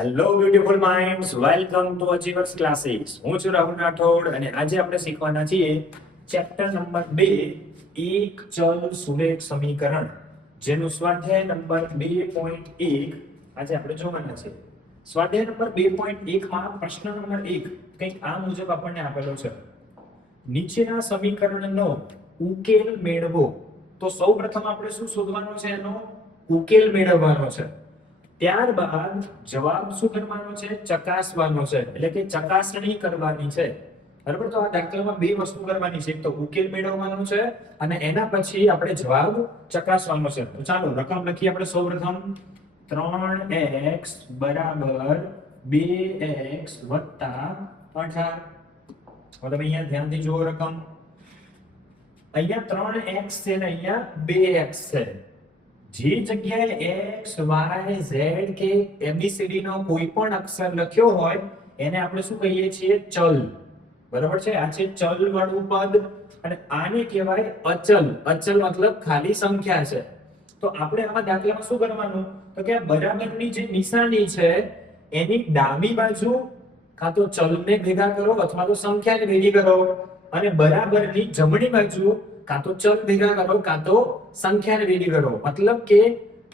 Hello beautiful minds, welcome to achievers classes. હું છું રાહુલ રાઠોડ અને આજે આપણે શીખવાના છીએ ચેપ્ટર નંબર 2, એક ચલ સુરેખ સમીકરણ, જેનું સ્વાધ્યાય નંબર 2.1 આજે આપણે જોવાના છે. સ્વાધ્યાય નંબર 2.1 માં પ્રશ્ન નંબર 1 કંઈક આ મુજબ આપણને આપેલો છે. નીચેના સમીકરણનો ઉકેલ મેળવો. તો સૌપ્રથમ આપણે શું શોધવાનો છે? એનો ઉકેલ મેળવવાનો છે. ત્યારબાદ જવાબ શું કરવાનો છે? ચકાસવાનો છે, એટલે કે ચકાસણી કરવાની છે. બરાબર? તો આ દાખલામાં બે વસ્તુ કરવાની છે, એક તો ઉકેલ મેળવવાનો છે અને એના પછી આપણે જવાબ ચકાસવાનો છે. તો ચાલો રકમ લખીએ આપણે સૌપ્રથમ. 3x બરાબર 2x વત્તા 18. હવે તમે અહીંયા ધ્યાનથી જુઓ રકમ. અહીંયા 3x છે ને અહીંયા 2x છે. જે જગ્યાએ x y z કે abcd નો કોઈ પણ અક્ષર લખ્યો હોય એને આપણે શું કહીએ છીએ? ચલ. બરાબર છે? આ છે ચલ વાળું પદ અને આને કહેવાય અચલ. અચલ મતલબ ખાલી સંખ્યા છે. તો આપણે આમાં દાખલામાં શું કરવાનું? તો કે બરાબરની જે નિશાની છે એની ડાબી બાજુ કાં તો ચલને ભેગા કરો અથવા તો સંખ્યાને ભેગી કરો, અને બરાબરની જમણી બાજુ કાં તો ચલ ભેગા કરો કાં તો સંખ્યાને ભેગી કરો. મતલબ કે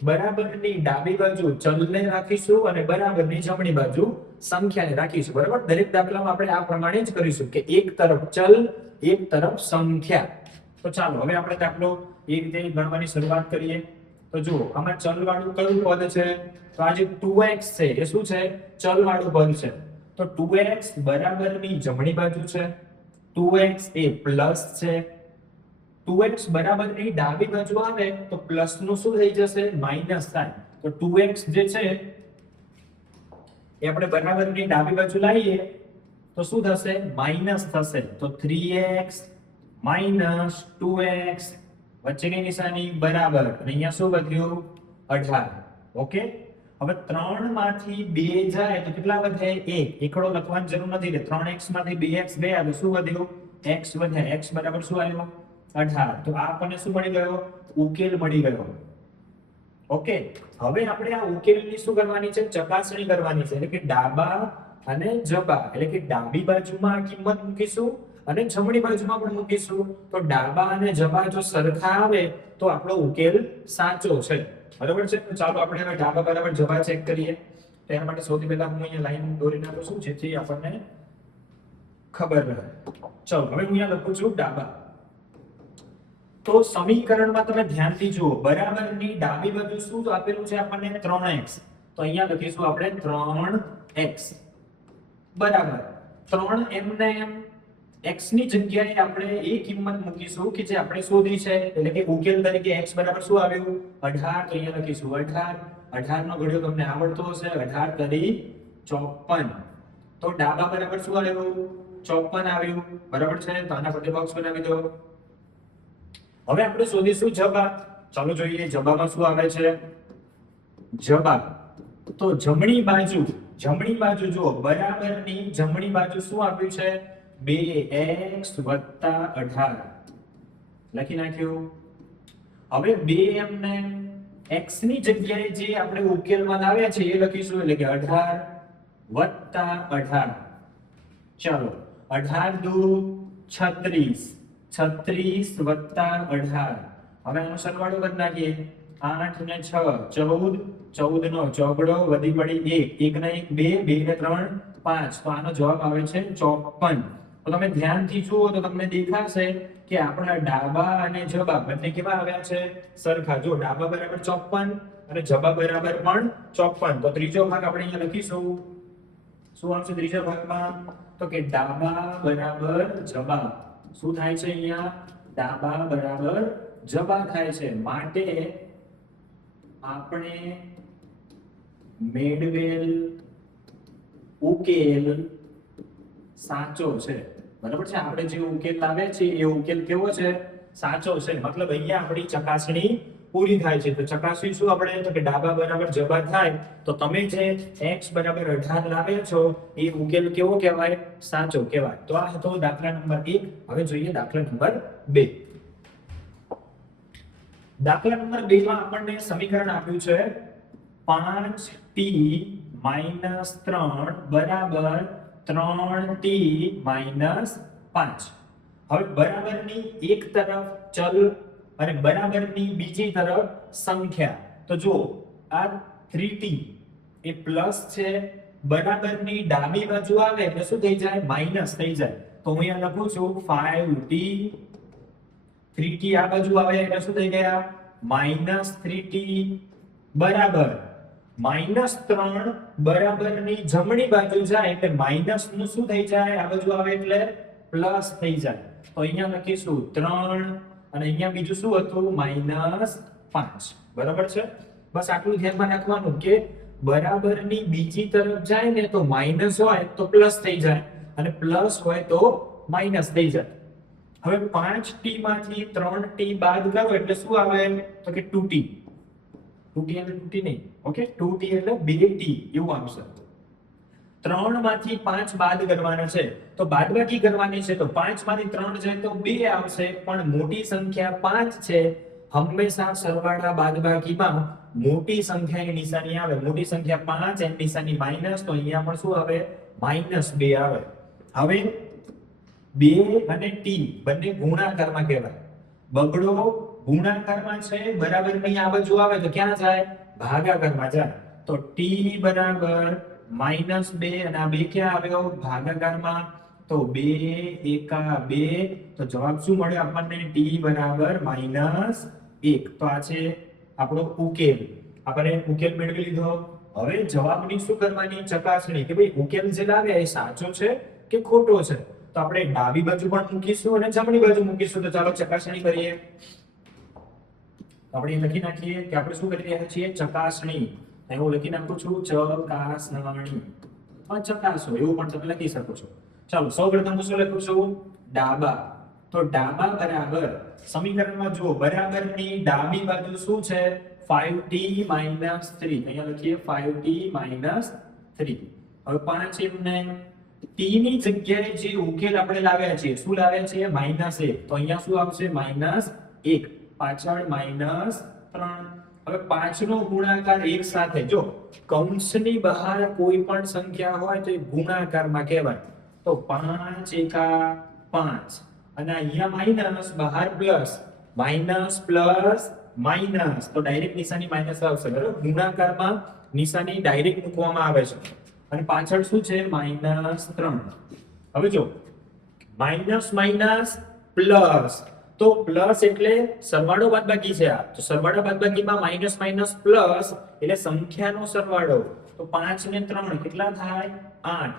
બરાબરની ડાબી બાજુ ચલને રાખીશું અને બરાબરની જમણી બાજુ સંખ્યાને રાખીશું. બરાબર? દરેક દાખલામાં આપણે આ પ્રમાણે જ કરીશું કે એક તરફ ચલ, એક તરફ સંખ્યા. તો ચાલો હવે આપણે દાખલો એ રીતે ગણવાની શરૂઆત કરીએ. તો જુઓ, આમાં ચલ વાળું કયું પદ છે? તો આ જે 2x છે એ શું છે? ચલ વાળું પદ છે. તો 2x બરાબરની જમણી બાજુ છે, 2x એ પ્લસ છે. 2x બરાબરની ડાબી બાજુ આવે તો પ્લસ નું શું થઈ જશે? માઈનસ થાય. તો 2x જે છે એ આપણે બરાબરની ડાબી બાજુ લાવીએ તો શું થશે? માઈનસ થશે. તો 3x માઈનસ 2x, વચ્ચેની નિશાની બરાબર, અને અહીંયા શું વધ્યું? 18. ઓકે. હવે 3 માંથી 2 જાય તો કેટલા વધે? 1. એકડો લખવાની જરૂર નથી કે 3x માંથી 2x ગયા તો શું વધ્યું? x વધ્યા. x બરાબર શું આવ્યું? 18. તો આ આપણને શું મળી ગયો? ઉકેલ મળી ગયો. ઓકે. હવે આપણે આ ઉકેલની શું કરવાની છે? ચકાસણી કરવાની છે, એટલે કે ડાબા અને જબા, એટલે કે ડાબી બાજુમાં આ કિંમત મૂકીશું અને જમણી બાજુમાં પણ મૂકીશું. તો ડાબા અને જબા જો સરખા આવે તો આપણો ઉકેલ સાચો છે. બરાબર છે? તો ચાલો આપણે હવે ડાબા બરાબર જબા ચેક કરીએ. તો એના માટે સૌથી પહેલા હું અહીંયા લાઈન દોરી નાખું છું જેથી આપણને ખબર રહે. ચલો હવે હું અહીંયા લખું છું ડાબા. તો સમીકરણમાં તમે ધ્યાનથી જુઓ, બરાબરની ડાબી બાજુ શું આપેલું છે આપણને? 3x. તો અહીંયા લખીશું આપણે 3x બરાબર 3m ને m. x ની જગ્યાએ આપણે એ કિંમત મૂકીશું કે જે આપણે શોધી છે, એટલે કે ઉકેલ તરીકે x બરાબર શું આવ્યું? 18. તો અહીંયા લખીશું 18. 18 નો ઘડિયો તમને આવડતો હશે. 18 તરી 54. તો ડાબા બરાબર શું આવ્યું? 54 આવ્યું. બરાબર છે? તો આના પર બોક્સ બનાવી દો. હવે આપણે શોધીશું જબા. ચાલો જોઈએ જબામાં શું આવે છે. જબા તો જમણી બાજુ જુઓ, બરાબરની જમણી બાજુ શું આપ્યું છે? 2x 18 લખી નાખ્યું. હવે 2m ને x ની જગ્યાએ જે આપણે ઉકેલમાં લાવ્યા છે એ લખીશું, એટલે કે 18 વત્તા 18. ચાલો 18 દુ 36, 36 વત્તા 18. હવે આનો સરવાળો કરી નાખીએ. 8 ને 6 14, 14 નો ચોગડો વધી પડી 1, 1 ને 1 2, 2 ને 3 5. તો આનો જવાબ આવે છે 54. તો તમે ધ્યાનથી જુઓ તો તમને દેખાશે કે આપણા ડાબા અને જબા બંને કેવા આવ્યા છે? સરખા. જો ડાબા બરાબર 54 અને જબા બરાબર પણ 54. તો ત્રીજો ભાગ આપણે અહીંયા લખીશું. શું આવશે ત્રીજા ભાગમાં? તો કે ડાબા બરાબર જબા. શું થાય છે અહીંયા? ડાબા બરાબર જબા થાય છે. માટે આપણે મેળવેલ ઉકેલ સાચો છે. બરાબર છે? આપણે જે ઉકેલ લાવ્યા છે એ ઉકેલ કેવો છે? સાચો છે. મતલબ અહીંયા આપણી ચકાસણી પૂરી થાય છે. તો ચકાસીશું આપણે તો કે ડાબા બરાબર જબા થાય તો તમે જે x બરાબર 18 લાવ્યા છો એ ઉકેલ કેવો કહેવાય? સાચો કહેવાય. તો આ હતો દાખલા નંબર 1. હવે જોઈએ દાખલા નંબર 2. દાખલા નંબર 2 માં આપણને સમીકરણ આપ્યું છે 5t -3 બરાબર 3t - 5. હવે બરાબરની એક તરફ ચલ અને બરાબરની બીજી તરફ સંખ્યા. તો જુઓ આ 3t એ પ્લસ છે, બરાબરની ડાબી બાજુ આવે એટલે શું થઈ જાય? માઈનસ થઈ જાય. તો હું અહીંયા લખું છું 5t, 3t આ બાજુ આવે એટલે શું થઈ ગયા? -3t બરાબર -3 બરાબરની જમણી બાજુ જાય એટલે માઈનસ નું શું થઈ જાય? આ બાજુ આવે એટલે પ્લસ થઈ જાય. તો અહીંયા લખીશું 3 અને અહીંયા બીજું શું હતું? -5. બરાબર છે? બસ આટલું ધ્યાનમાં રાખવાનું કે બરાબરની બીજી તરફ જાય ને તો માઈનસ હોય તો પ્લસ થઈ જાય અને પ્લસ હોય તો માઈનસ થઈ જાય. હવે 5t માંથી 3t બાદ કરો એટલે શું આવે? તો કે 2t. 2t એટલે 2t નહીં, ઓકે? 2t એટલે 2t એવું આવશે. 3 માંથી 5 બાદ કરવાના છે તો બાદબાકી કરવાની છે, તો 5 માંથી 3 જાય તો 2 આવશે, પણ મોટી સંખ્યા 5 છે. હંમેશા સરવાળા બાદબાકીમાં મોટી સંખ્યાની નિશાની આવે. મોટી સંખ્યા 5 એની નિશાની માઈનસ, તો અહીંયા પણ શું આવે? -2 આવે. હવે 2 અને t બંને ગુણાકારમાં કહેવાય. બગડો ગુણાકારમાં છે, બરાબરની આ બાજુ આવે તો ક્યાં જાય? ભાગાકારમાં જાય. તો t બરાબર -2 અને આ 2 ક્યાં આવ્યો? ભાગાકારમાં. તો 2 એકા 2, તો જવાબ શું મળ્યો આપણને? t બરાબર -1. તો આ છે આપણો ઉકેલ. આપણે ઉકેલ મેળવી લીધો. હવે જવાબની શું કરવાની? ચકાસણી કે ભાઈ ઉકેલ જે લાવે એ સાચો છે કે ખોટો છે. તો આપણે ડાબી બાજુ પણ મૂકીશું અને જમણી બાજુ મૂકીશું. તો ચાલો ચકાસણી કરીએ. આપણે લખી નાખીએ કે આપણે શું કરી રહ્યા છીએ? ચકાસણી. હું લખી નાખું છું ચકાસણી. ચકાસો એવું પણ તમે લખી શકો છો. ચાલો સૌપ્રથમ હું શું લખું છું? ડાબા. તો ડાબા બરાબર સમીકરણમાં જુઓ બરાબરની ડાબી બાજુ શું છે? 5t - 3. અહીંયા લખીએ 5t - 3. હવે 5 એમને t ની જગ્યાએ જે ઉકેલ આપણે લાવ્યા છીએ શું લાવ્યા છીએ? -1. તો અહીંયા શું આવશે? -1. પાછળ -3. હવે 5 નો ગુણાકાર એક સાથે, જો કૌંસની બહાર કોઈ પણ સંખ્યા હોય તો એ ગુણાકારમાં કહેવાય. તો 5 એકા 5 અને અહીંયા માઈનસ, બહાર પ્લસ, માઈનસ પ્લસ માઈનસ, તો ડાયરેક્ટ નિશાની માઈનસ આવશે. બરાબર? ગુણાકારમાં નિશાની ડાયરેક્ટ મૂકવામાં આવે છે. અને પાછળ શું છે? -3. હવે જો માઈનસ માઈનસ પ્લસ, તો પ્લસ એટલે સરવાળો બાદબાકી છે. આ તો સરવાળો બાદબાકીમાં માઈનસ માઈનસ પ્લસ એટલે સંખ્યાનો સરવાળો. તો 5 ને 3 કેટલા થાય? 8.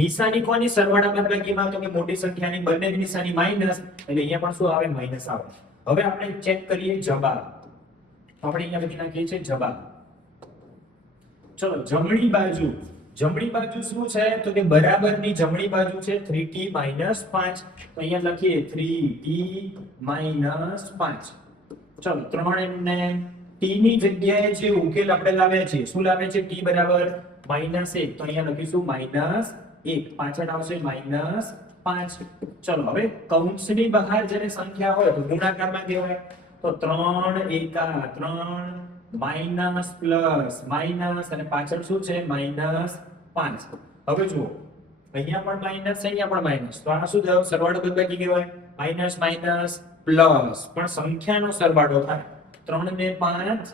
નિશાની કોની સરવાળા બાદબાકીમાં? તો કે મોટી સંખ્યાની બંને નિશાની માઈનસ એટલે અહીંયા પણ શું આવે? માઈનસ આવે. હવે આપણે ચેક કરીએ જવાબ. આપણે અહીંયા લખી નાખીએ છીએ જવાબ. ચલો જમણી બાજુ. જમણી બાજુ શું છે? તો કે બરાબરની જમણી બાજુ છે 3t - 5. તો અહીંયા લખીએ 3t - 5. ચલો 3 એમને t ની જગ્યાએ જે ઉકેલ આપણે લાવ્યા છે શું લાવ્યા છે? t બરાબર -1. તો અહીંયા લખીશું -1. પાછળ આવશે -5. ચલો હવે કૌંસની બહાર જ્યારે સંખ્યા હોય તો ગુણાકારમાં કહેવાય. તો 3 એકા 3 માઈનસ પ્લસ માઈનસ અને પાછળ શું છે? -5. હવે જુઓ અહીંયા પણ માઈનસ, અહીંયા પણ માઈનસ, તો આ શું થયો? સરવાળો બાદબાકી કહેવાય. માઈનસ માઈનસ પ્લસ, પણ સંખ્યાનો સરવાળો થાય. 3 ને 5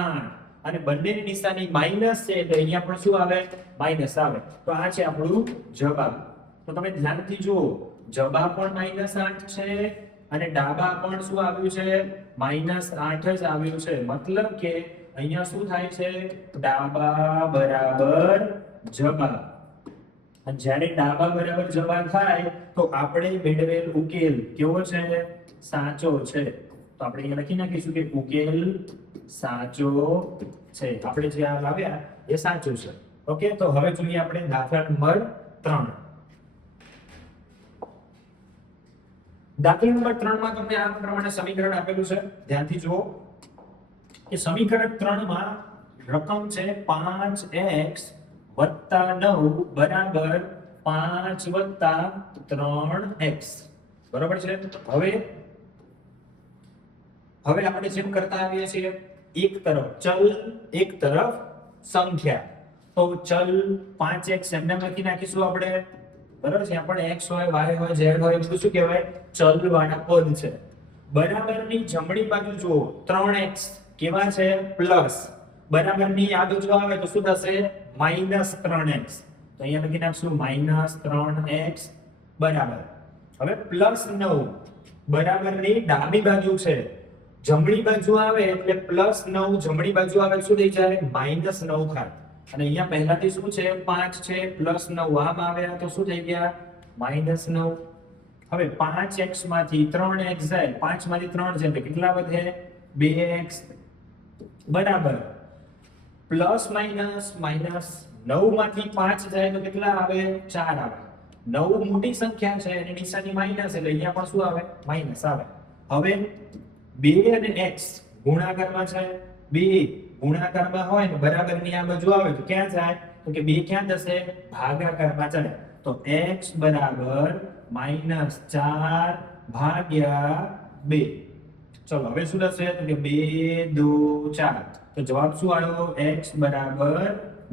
8 અને બંનેની નિશાની માઈનસ છે એટલે અહીંયા પણ શું આવે? માઈનસ આવે. તો આ છે આપણું જવાબ. તો તમે ધ્યાનથી જુઓ જવાબ પણ -8 છે અને ડાબા પણ શું આવ્યું છે? -8 જ આવ્યું છે. મતલબ કે અહીંયા શું થાય છે? ડાબા બરાબર જવાબ. અને જ્યારે ડાબા બરાબર જવાબ થાય તો આપણે મેળવેલ ઉકેલ કેવો છે? સાચો છે. તો આપણે અહીંયા લખી નાખીશું કે ઉકેલ સાચો છે. આપણે જે આ લાવ્યા એ સાચું છે. ઓકે, તો હવે જોઈએ આપણે દાખલા નંબર 3. દાખલા નંબર 3 માં તમને આ પ્રમાણે સમીકરણ આપેલું છે. ધ્યાનથી જુઓ કે સમીકરણ 3 માં રકમ છે 5x + 9 બરાબર 5 + 3x. બરાબર છે? હવે આપણે જેમ કરતા આવીએ છીએ એક તરફ ચલ એક તરફ સંખ્યા. તો ચલ 5x એમને લખી નાખીશું આપણે, બરાબર છે? અહીંયા પણ x હોય, y હોય, z હોય, બધું શું કહેવાય? ચલ વાળા પદ છે. બરાબરની જમણી બાજુ જુઓ, 3x કેવા છે? પ્લસ. બરાબરની આ બાજુ આવે તો શું થશે? -3x. તો અહીંયા લખી નાખશું -3x બરાબર. હવે +9 બરાબરની ડાબી બાજુ છે, જમણી બાજુ આવે એટલે +9, જમણી બાજુ આવે શું થઈ જાય? -9 ઘાત. અને અહીંયા પહેલાથી શું છે? 5 છે, +9 આમ આવ્યા તો શું થઈ ગયા? -9. હવે 5x માંથી 3x જાય, 5 માંથી 3 જાય તો કેટલા વધે? 2x બરાબર. પ્લસ માઇનસ માઇનસ 9 માંથી 5 જાય તો કેટલા આવે? 4 આવે. 9 મોટી સંખ્યા છે એની નિશાની માઈનસ એટલે અહીંયા પણ શું આવે? માઈનસ આવે. હવે 2 અને x ગુણાકારમાં છે, 2 ગુણાકારમાં હોય ને બરાબરની આ બાજુ આવે તો ક્યાં જાય? તો કે 2 ક્યાં જશે? ભાગાકારમાં જાય. તો x બરાબર -4 ભાગ્યા 2. ચલો હવે શું થશે? તો કે 2 2 4. તો જવાબ શું આવ્યો? x બરાબર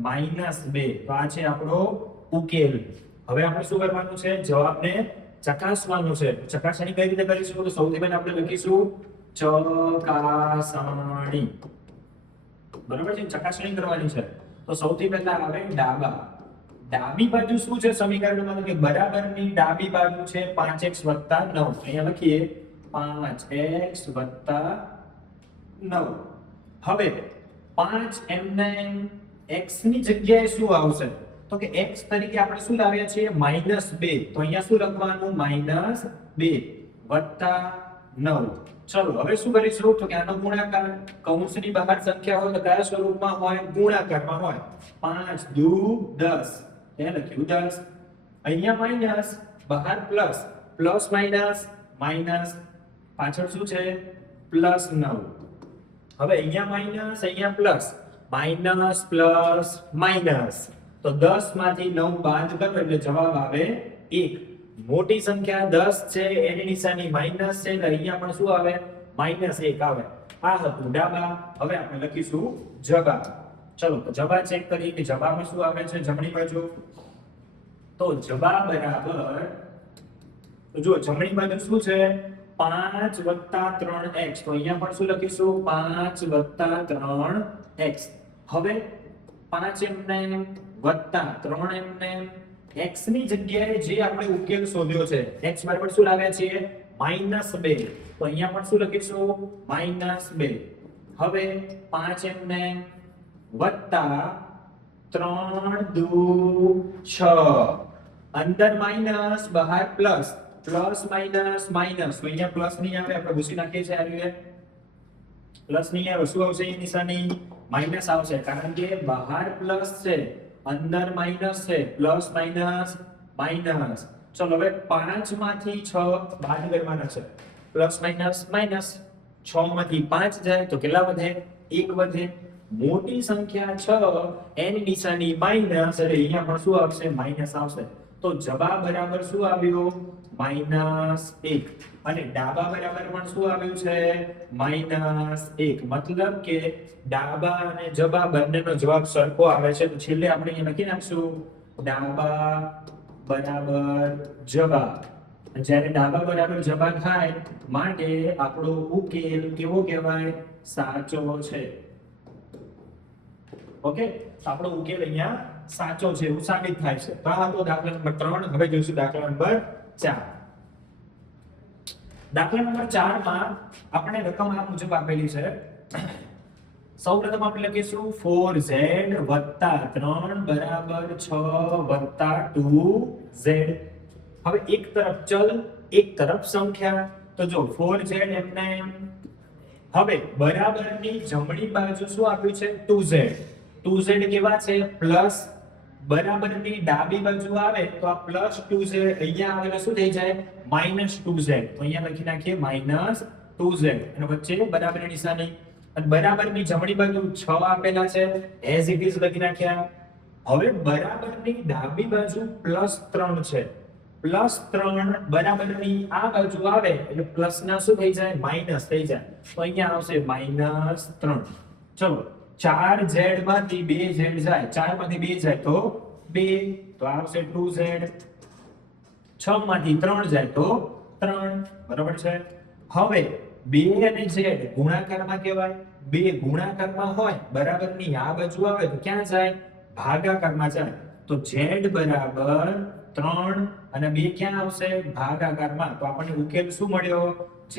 -2. તો આ છે આપણો ઉકેલ. હવે આપણે શું કરવાનું છે? જવાબને ચકાસવાનું છે. ચકાસણી કઈ રીતે કરીશું? તો સૌથી પહેલા આપણે લખીશું ચકાસણી. બરાબર છે? ચકાસણી કરવાની છે. તો સૌથી પહેલા આવે ડાબા. ડાબી બાજુ શું છે સમીકરણમાં? કે બરાબરની ડાબી બાજુ છે 5x + 9. અહીંયા લખીએ 5x + 9. હવે 5 એમને x ની જગ્યાએ શું આવશે? તો કે x તરીકે આપણે શું લાવ્યા છીએ? -2. તો અહીંયા શું લખવાનું? -2 + 9. ચલો હવે શું કરીશું? તો કે આનો ગુણાકાર. કૌંસની બહાર સંખ્યા હોય તો કયા સ્વરૂપમાં હોય? ગુણાકારમાં હોય. 5 દુ 10. એ લખ્યું 10. અહીંયા માઈનસ, બહાર પ્લસ. પ્લસ માઈનસ માઈનસ, પાછળ શું છે? +9. હવે અહીંયા માઈનસ, અહીંયા પ્લસ. Minus plus minus. તો 10 માંથી 9 બાદ કરો એટલે જવાબ આવે 1. મોટી સંખ્યા 10 છે એની નિશાની માઈનસ છે એટલે અહીંયા પણ શું આવે? -1 આવે. આ હતું ડાબા. હવે આપણે લખીશું જબા. ચલો તો જબા ચેક કરીએ કે જબામાં શું આવે છે જમણી બાજુ. તો જબા બરાબર, તો જો જમણી બાજુ શું છે? 5 + 3x. તો અહીંયા પણ શું લખીશું? 5 + 3x. હવે 5 એમને વત્તા 3 એમને x ની જગ્યાએ જે આપણે ઉકેલ શોધ્યો છે, x બરાબર શું લાવ્યા છીએ? -2. તો અહીંયા પણ શું લખીશું? -2. હવે 5 એમને વત્તા 3 દુ 6. અંદર માઈનસ, બહાર પ્લસ. Plus minus minus. તો અહીંયા પ્લસ નહીં આવે, આપણે ભૂસી નાખીએ છીએ આ રીતે. પ્લસ નહીં આવે, શું આવશે? એ નિશાની માઈનસ આવશે, કારણ કે બહાર પ્લસ છે, અંદર માઈનસ છે. Plus minus minus. ચલો હવે 5 માંથી 6 બાદ કરવાના છે. Plus minus minus. 6 માંથી 5 જાય તો કેટલા વધે? 1 વધે. મોટી સંખ્યા 6 એની નિશાની માઈનસ એટલે અહીંયા પણ શું આવશે? માઈનસ આવશે. તો જબા બરાબર શું આવ્યું? -1. અને ડાબા બરાબર પણ શું આવ્યું છે? -1. મતલબ કે ડાબા અને જબા બંનેનો જવાબ સરખો આવે છે. તો છેલ્લે આપણે અહીંયા લખી નાખશું ડાબા બરાબર જબા. જ્યારે ડાબા બરાબર જબા થાય માટે આપણો ઉકેલ કેવો કહેવાય? સાચો છે. ઓકે, આપણો ઉકેલ અહીંયા સાચો છે એવું સાબિત થાય છે. તો આ હતો દાખલા નંબર 3. હવે જોઈશું દાખલા નંબર 4. દાખલા નંબર 4 માં આપણે રકમ આ મુજબ આપેલી છે. સૌપ્રથમ આપણે લખીશું 4z + 3 = 6 + 2z. હવે એક તરફ ચલ, એક તરફ સંખ્યા. તો જો 4z એમને. હવે બરાબરની જમણી બાજુ શું આપ્યું છે? 2z. 2z કેવા છે? પ્લસ. બરાબરની ડાબી બાજુ આવે તો આ +2z અહીંયા આવેલા શું થઈ જાય? -2z. તો અહીંયા લખી નાખીએ -2z. અને વચ્ચે બરાબરની નિશાની. અને બરાબરની જમણી બાજુ 6 આપેલા છે, એઝ ઇટ ઇઝ લખી નાખ્યા. હવે બરાબરની ડાબી બાજુ +3 છે. +3 બરાબરની આ બાજુ આવે એટલે પ્લસ ના શું થઈ જાય? માઈનસ થઈ જાય. તો અહીંયા આવશે -3. ચલો 4z માંથી 2z જાય, 4 માંથી 2 જાય તો 2, તો આવશે 2z. 6 માંથી 3 જાય તો 3, બરાબર છે. હવે 2 અને z ગુણાકારમાં કહેવાય, 2 ગુણાકારમાં હોય બરાબરની આ બાજુ આવે તો ક્યાં જાય? ભાગાકારમાં જાય. તો z બરાબર 3 અને 2 ક્યાં આવશે? ભાગાકારમાં. તો આપણને ઉકેલ શું મળ્યો? z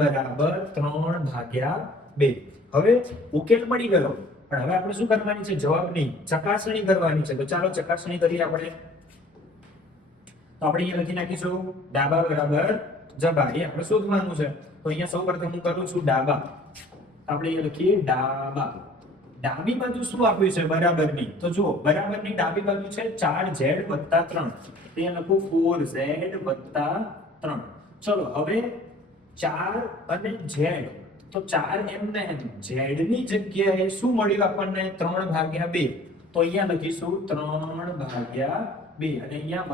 બરાબર 3 ભાગ્યા 2. હવે ઉકેલ મળી ગયો, પણ હવે આપણે શું કરવાની છે? જવાબની ચકાસણી કરવાની છે. તો ચાલો ચકાસણી કરીએ આપણે. તો આપણે અહીંયા લખી નાખીશું ડાબા બરાબર જબા, એ આપણે શોધવાનું છે. તો અહીંયા સૌપ્રથમ હું કરું છું ડાબા. આપણે અહીંયા લખીએ ડાબા. ડાબી બાજુ શું આપ્યું છે? બરાબરની. તો જુઓ, બરાબરની ડાબી બાજુ છે 4z + 3. અહીંયા લખું 4z + 3. ચલો હવે 4 અને z, તો 4 એમને z ની જગ્યાએ શું મળ્યું આપણને? 3 ભાગ્યા 2. તો અહીંયા લખીશું 3 ભાગ્યા 2 અને અહીંયા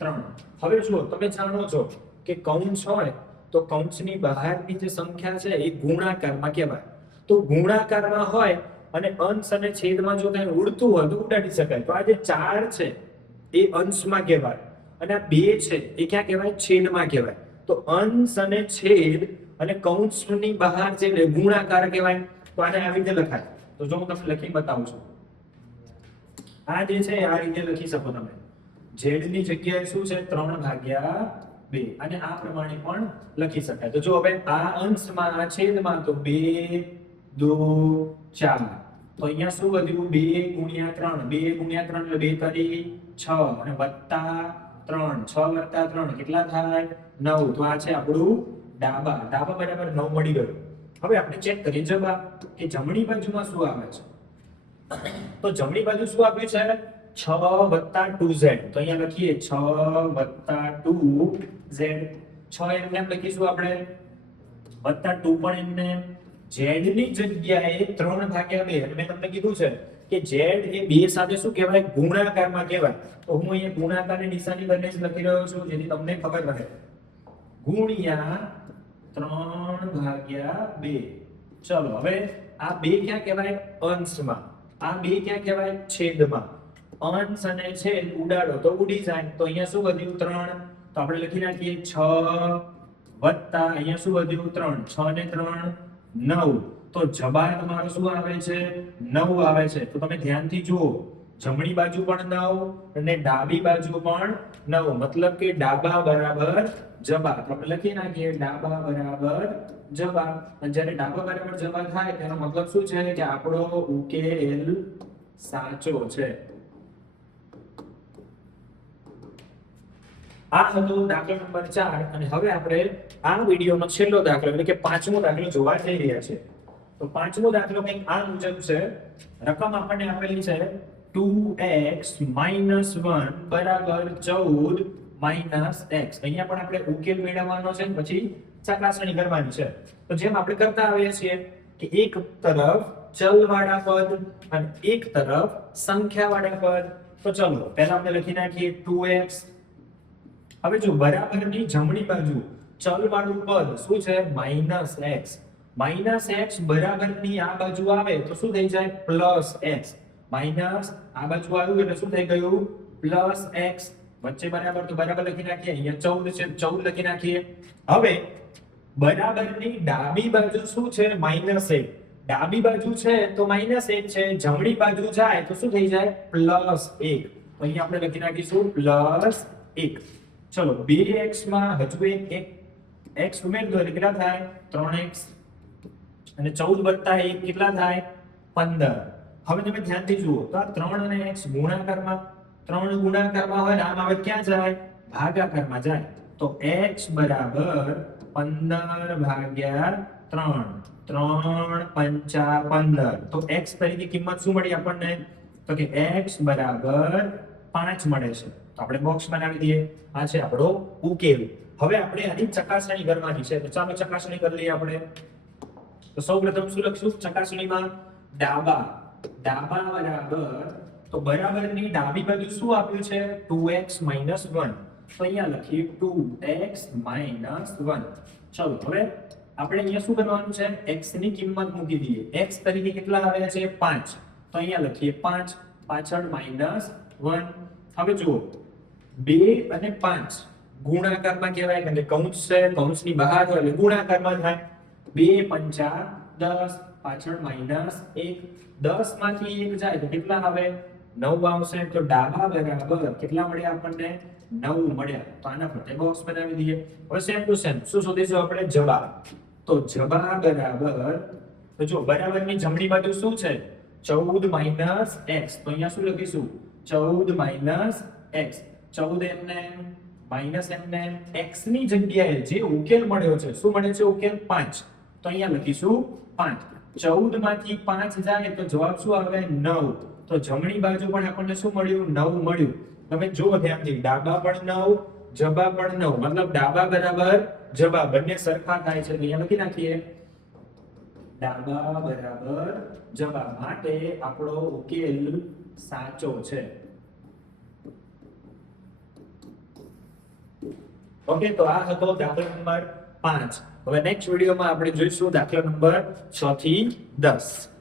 +3. હવે જુઓ, તમે જાણો છો કે કૌંસ હોય તો કૌંસની બહારની જે સંખ્યા છે એ ગુણાકારમાં કહેવાય. તો ગુણાકારમાં હોય અને અંશ અને છેદમાં જો કંઈ ઉડતું હોય તો ઉડાડી શકાય. તો આ જે 4 છે એ અંશમાં કહેવાય અને આ 2 છે એ ક્યાં કહેવાય? છેદમાં કહેવાય. તો અંશ અને છેદ અને કૌંસની બહાર છે એટલે ગુણાકાર કહેવાય. તો આને આવી રીતે લખાય. તો જો હું તમને લખી બતાવું છું, આ જે છે આ રીતે લખી શકો તમે. z ની જગ્યાએ શું છે? 3 ભાગ્યા 2 અને આ પ્રમાણે પણ લખી શકાય. તો જો હવે આ અંશમાં આ છેદમાં તો 2 2 4. તો અહીંયા શું વધ્યું? 2 × 3. 2 × 3 એટલે 2 તારી 6 અને +3. 6 + 3 કેટલા થાય? 9. તો આ છે આપણું ડાબા. ડાબા બરાબર 9 મળી ગયું. હવે આપણે ચેક કરીએ જવાબ કે જમણી બાજુમાં શું આવે છે. તો જમણી બાજુ શું આપ્યું છે? 6 + 2z. તો અહીંયા લખીએ 6 + 2z. 6 એમને એમ લખીશું આપણે, +2 પણ એમને. z ની જગ્યાએ 3 ભાગ્યા 2. અને મેં તમને કીધું છે કે z એ 2 સાથે શું કહેવાય? ગુણાકારમાં કહેવાય. તો હું અહીંયા ગુણાકારની નિશાની કરીને જ લખી રહ્યો છું જેથી તમને ખબર રહે. ગુણ્યા 3 ભાગ્યા 2. ચલો હવે આ 2 ક્યાં કહેવાય? અંશમાં. આ 2 ક્યાં કહેવાય? છેદમાં. અંશ અને છેદ ઉડાડો તો ઉડી જાય. તો અહીંયા શું વધ્યું? 3. તો આપણે લખી નાખીએ 6 વત્તા અહીંયા શું વધ્યું? 3. 6 ને 3 9. તો જવાબ તમારો શું આવે છે? 9 આવે છે. તો તમે ધ્યાનથી જુઓ, જમણી બાજુ પણ 9 અને ડાબી બાજુ પણ 9, મતલબ કે ડાબા બરાબર જવાબ. તો આપણે લખી નાખીએ ડાબા બરાબર જવાબ. અને જ્યારે ડાબા બરાબર જવાબ થાય તેનો મતલબ શું છે? કે આપણો ઉકેલ સાચો છે. આ હતો દાખલો નંબર 4 અને હવે આપણે આ વિડિયોનો છેલ્લો દાખલો એટલે કે પાંચમો દાખલો જોવા જઈ રહ્યા છે. તો પાંચમો દાખલો કંઈક આ મુજબ છે. રકમ આપણને આપેલી છે 2x - 1 = 14 - x. અહીંયા પણ આપણે ઉકેલ મેળવવાનો છે પછી ચકાસણી કરવાની છે. તો જેમ આપણે કરતા આવીએ છીએ કે એક તરફ ચલવાળા પદ અને એક તરફ સંખ્યાવાળા પદ. તો ચલો પહેલા આપણે લખી નાખીએ 2x. હવે જો બરાબરની જમણી બાજુ ચલવાળું પદ શું છે? -x. -x બરાબરની આ બાજુ આવે તો શું થઈ જાય? +x. માઈનસ આ બાજુ આવ્યું એટલે શું થઈ ગયું? +x. વચ્ચે બરાબર તો બરાબર લખી નાખીએ. અહીંયા 14 છે 14 લખી નાખીએ. હવે બરાબરની ડાબી બાજુ શું છે? -1. ડાબી બાજુ છે તો -1 છે, જમણી બાજુ જાય તો શું થઈ જાય? +1. તો અહીંયા આપણે લખી નાખીશું +1. ચલો 2x માં હજુ એક x ઉમેર દો એટલે કેટલા થાય? 3x. અને 14 + 1 કેટલા થાય? 15. હવે તમે ધ્યાનથી જુઓ તો આ 3 અને x ગુણાકારમાં, 3 ગુણાકારમાં હોય ને આમ આવે ક્યાં જાય? ભાગાકારમાં જાય. તો x બરાબર 15 ભાગ્યા 3. 3 પંચા 15. તો x તરીકે કિંમત શું મળી આપણને? તો કે x બરાબર 5 મળે છે. તો આપણે બોક્સ બનાવી દઈએ. આ છે આપણો ઉકેલ. હવે આપણે આની ચકાસણી કરવાની છે. તો ચાલો ચકાસણી કરી લઈએ આપણે. તો સૌપ્રથમ શું લખશું ચકાસણીમાં? ડાબા બરાબર, તો બરાબરની ડાબી બાજુ શું આપ્યું છે? 2x - 1. તો અહીંયા લખીએ 2x - 1. ચલો હવે આપણે અહીંયા શું કરવાનું છે, x ની કિંમત મૂકી દઈએ. x તરીકે કેટલા આવે છે 5, તો અહીંયા લખીએ 5, પાછળ -1. હવે જુઓ 2 અને 5 ગુણાકારમાં કહેવાય, કારણ કે કૌંસ છે, કૌંસની બહાર હોય એટલે ગુણાકારમાં થાય. 2 પંચા 10, પાછળ -1. 10 માંથી 1 જાય તો કેટલા આવે, 9 આવશે. તો ડાબા બરાબર કેટલા મળ્યા આપણને, 9 મળ્યા. તો આના ફરતે બોક્સ બનાવી દઈએ. હવે સેમ ટુ સેમ શું શોધીશું આપણે, જવાબ. તો જવાબ બરાબર, તો જો બરાબરની જમણી બાજુ શું છે, 14 - x. તો અહીંયા શું લખીશું, 14 - x. 14 એમને માઇનસ એમને x ની જગ્યાએ જે ઉકેલ મળ્યો છે, શું મળે છે ઉકેલ, 5. તો અહીંયા લખીશું 5. 14 માંથી 5 જાય તો જવાબ શું આવે, 9. તો જમણી બાજુ પણ આપણને શું મળ્યું, 9 મળ્યું. તમે જો ધ્યાનથી, ડાબા પણ 9, જબા પણ 9, મતલબ ડાબા બરાબર જબા બંને સરખા થાય છે. તો અહીંયા લખી નાખીએ ડાબા બરાબર જબા, માટે આપણો ઉકેલ સાચો છે. ઓકે, તો આ હતો દાખલા નંબર 5. હવે નેક્સ્ટ વિડીયોમાં આપણે જોઈશું દાખલા નંબર 6 થી 10.